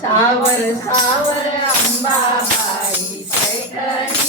सावर सावर Ambabai पैठणीचा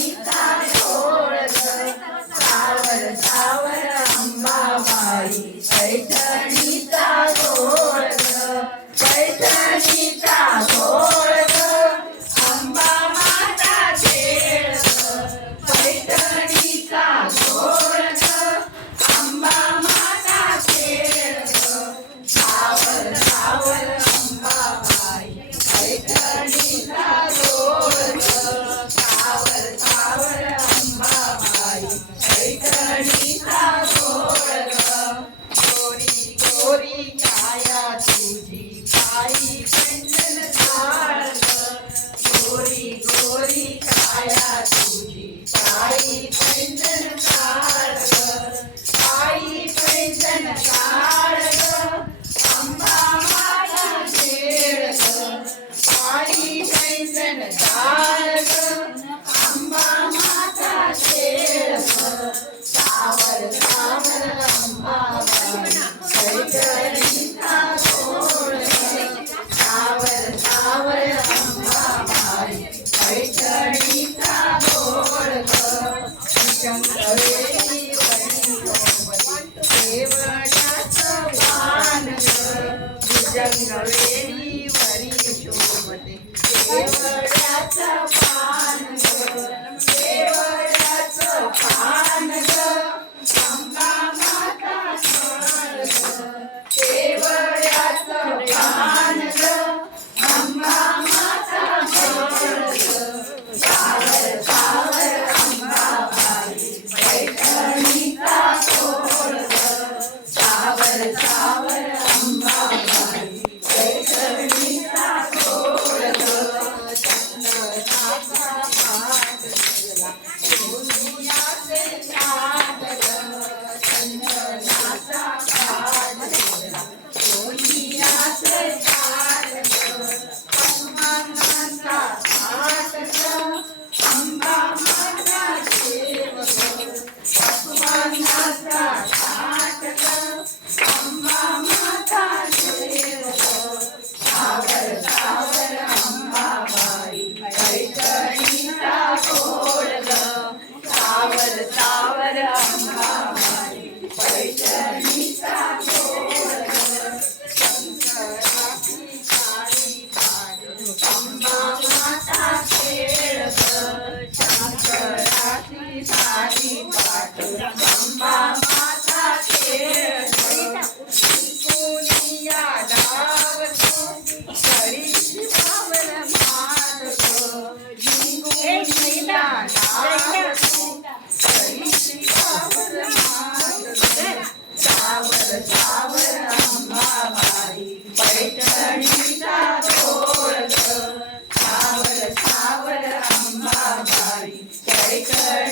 सावर Maker.